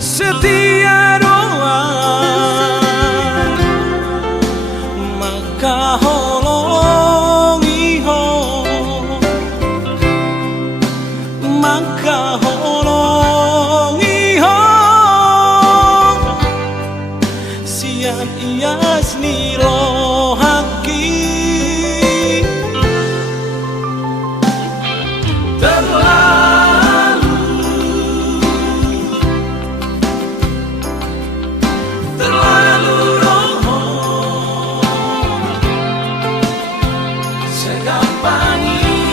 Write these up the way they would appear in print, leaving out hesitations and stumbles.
setia doa maka holongi ho maka holongi ho sian ias nilo haki terlalu roho segampang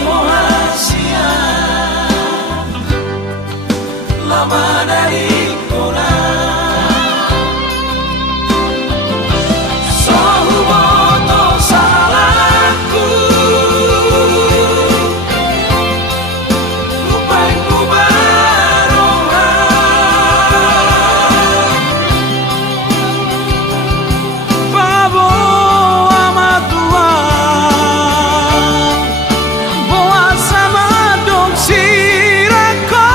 rahasia lama dari kona sohu boto salahku lupain ku barongan babo amat tuan boa sama dong sirako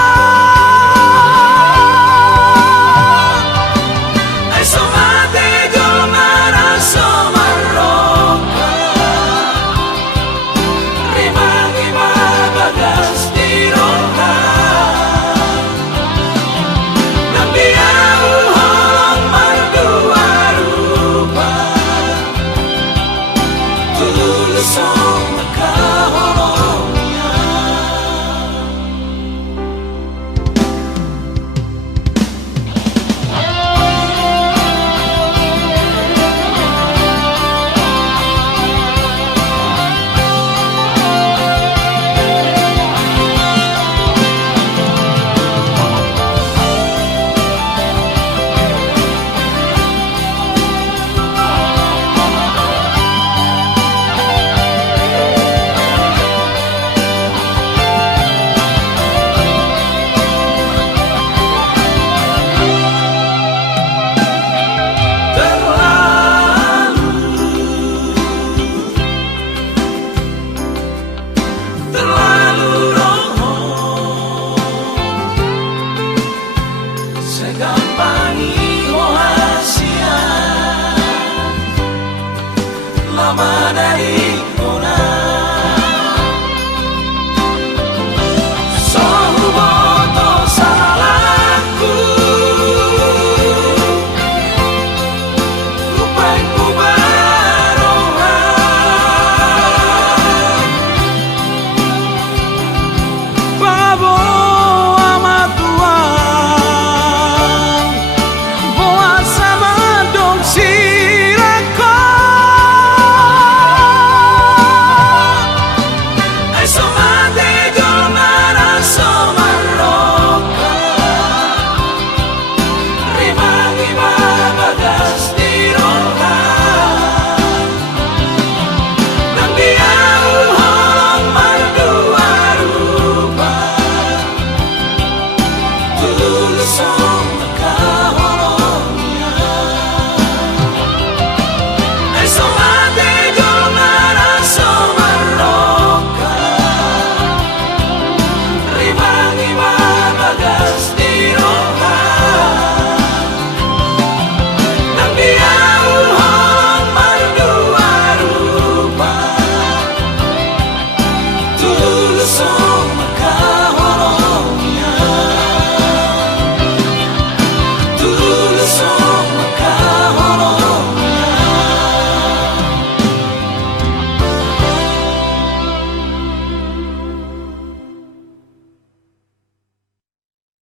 ai somate jomara somaroka rimangi bagas diroka nambiau holong mardua rupa tulus song maka holongnya terlalu roho segampang rahasia lama dari kona sohu boto salahku lupain ku barongan babo amat tuan boa sama dong sirako ai somate jomara somaroka rimangi bagas diroka nambiau holong mardua rupa tulus song maka